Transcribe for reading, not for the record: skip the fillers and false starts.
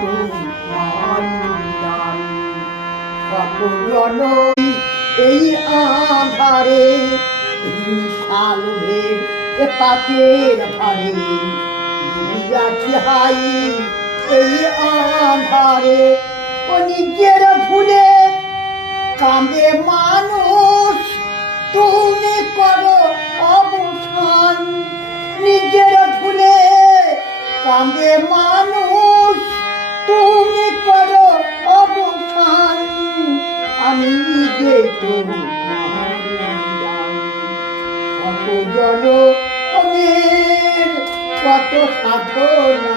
তোমার দান। অপজন এই আধারে সালভের পাতের ভারে যাচ্ছি হাই এই আধারে ও নিজের ভুলে কাঁদে মানুষ তুমি করো অবসান। নিজের ভুলে কাঁদে মানুষ তুমি করো অবসান। আমি যে কত জনমের কত সাধনা